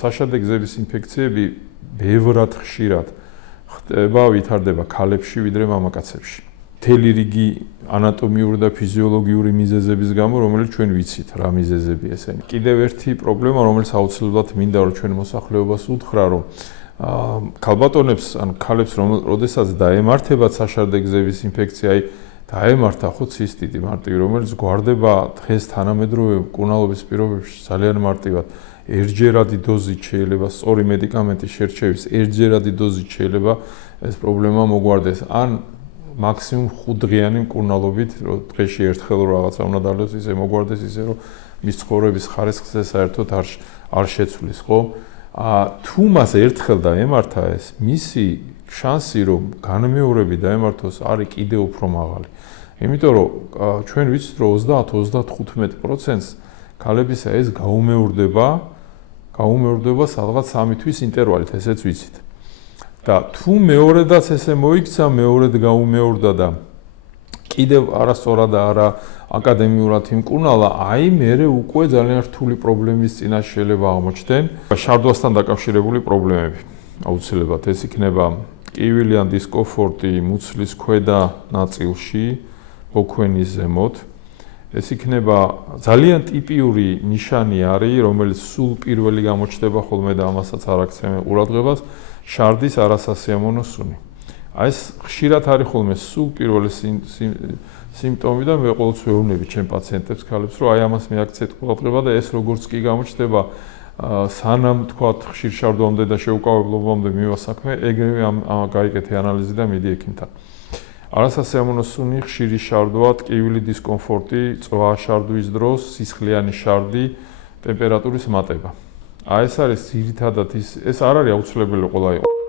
საშადე გზების ინფექციები ბევრად ხშირად ხდება, ვითარდება ქალებში ვიდრე მამაკაცებში. მთელი რიგი ანატომიური და ფიზიოლოგიური მიზეზების გამო, რომელიც ჩვენ ვიცით, რა მიზეზებია ესენი. კიდევ ერთი პრობლემა, რომელიც აუცილებლად მინდა რომ ჩვენ მოსახლეობას უთხრა, რომ ქალბატონებს ან ქალებს როდესაც დაემართებათ საშადე გზების ინფექცია, დაემართა ხო ცისტიტი მარტივი, რომელიც გვარდება დღეს თანამედროვე მკურნალობის პირობებში ძალიან მარტივად. ერთჯერადი დოზით შეიძლება სწორი მედიკამენტის შერჩევის ერთჯერადი დოზით შეიძლება ეს პრობლემა მოგვარდეს. ან მაქსიმუმ 5 დღიანი მკურნალობით, რომ დღეში ერთხელ რაღაცა უნდა დალოს, ისე მოგვარდეს, ისე რომ მის ცხოვრების ხარისხზე საერთოდ არ შეცვლის, ხო? თუ მას ერთხელ დაემართა ეს, მისი შანსი რომ განმეორებით დაემართოს არის კიდევ უფრო მაღალი. იმიტომ რომ ჩვენ ვიცით რომ 30-35%-ს ქალებისა ეს გაუმეორდება სადღაც 3 თვის ინტერვალით, ესეც ვიცით. და თუ მეორედაც ესე მოიქცა, მეორედ გაუმეორდა და კიდევ არასწორად და არა აკადემიურად იმკურნალა, აი მერე უკვე ძალიან რთული პრობლემის წინაშე შეიძლება აღმოჩნდნენ. შარდვასთან დაკავშირებული პრობლემები. აუცილებლად ეს იქნება კივილიან დისკომფორტი მუცლის ქვედა ნაწილში, ბოქვენის ზემოთ. ეს იქნება ძალიან ტიპიური ნიშანი არის, რომელიც სულ პირველი გამოჩნდება ხოლმე და ამასაც არ აქცევენ ყურადღებას, შარდის არასასიამოვნო სუნი. აი ეს ხშირად არის ხოლმე სულ პირველი სიმპტომი და მე ყოველთვის ვეუბნები ჩემ პაციენტებს ქალებს, რომ აი ამას მიაქცეთ ყურადღება და ეს როგორც კი გამოჩნდება სანამ თქვათ ხშირ შარდვამდე და შეუკავებლობამდე მივა საქმე, ეგრევე გაიკეთე ანალიზი და მიდი ექიმთან. არასასიამოვნო სუნი, ხშირი შარდვა, ტკივილი დისკომფორტი, წვა შარდვის დროს, სისხლიანი შარდი, ტემპერატურის მატება. აი ეს არის ძირითადად ეს არ არის აუცილებელი ყველა იყო.